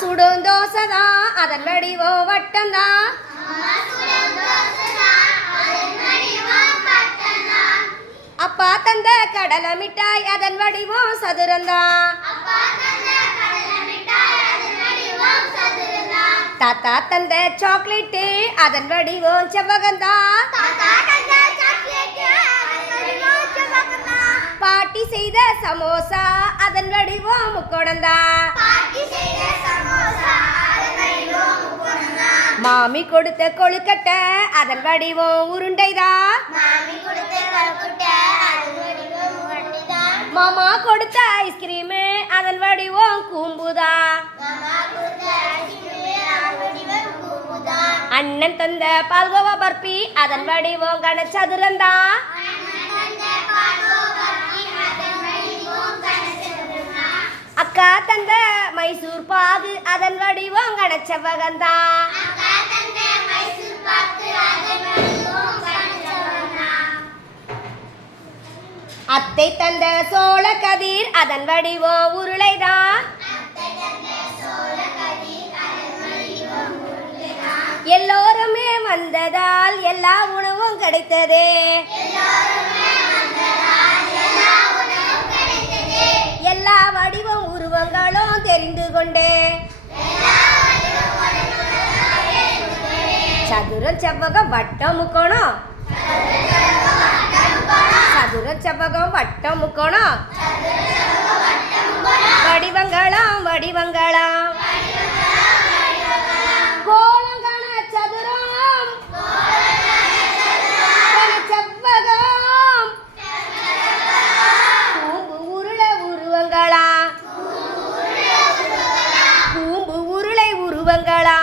சுடும் தோசைதான் அதன் வடிவம் வட்டம்தான். அப்பா தந்த கடலை மிட்டாய் அதன் வடிவம் சதுரந்தான். தாத்தா தந்த சாக்லேட்டு அதன் வடிவம் செவ்வகந்தான். பாட்டி செய்த சமோசா அதன் வடிவம் முக்கோணந்தான். மாமி கொடுத்த கொழுக்கட்டை அதன் வடிவம் உருண்டைதான். மாமா கொடுத்த ஐஸ்கிரீமு அதன் வடிவம் கூம்புதான். அண்ணன் தந்த பால்கோவா பர்பி அதன் வடிவம் கனசதுரந்தான். அக்கா தந்த மைசூர் பாகு அதன் வடிவம் கனச்செவ்வகந்தான். அத்தை தந்த சோள கதிர் அதன் வடிவம் உருளைதான். எல்லோருமே வந்ததால் எல்லா உணவும் கிடைத்தது. எல்லா வடிவம் உருவங்களும் தெரிந்து கொண்டே. சதுரம் செவ்வகம் வட்டம் முக்கோணம். சதுரம் செவ்வகம் வட்டம் முக்கோணம். வடிவங்களாம் வடிவங்களாம். கோலங்கண சதுரம் செவ்வகம். கூம்பு உருளை உருவங்களா. கூம்பு உருளை உருவங்களா.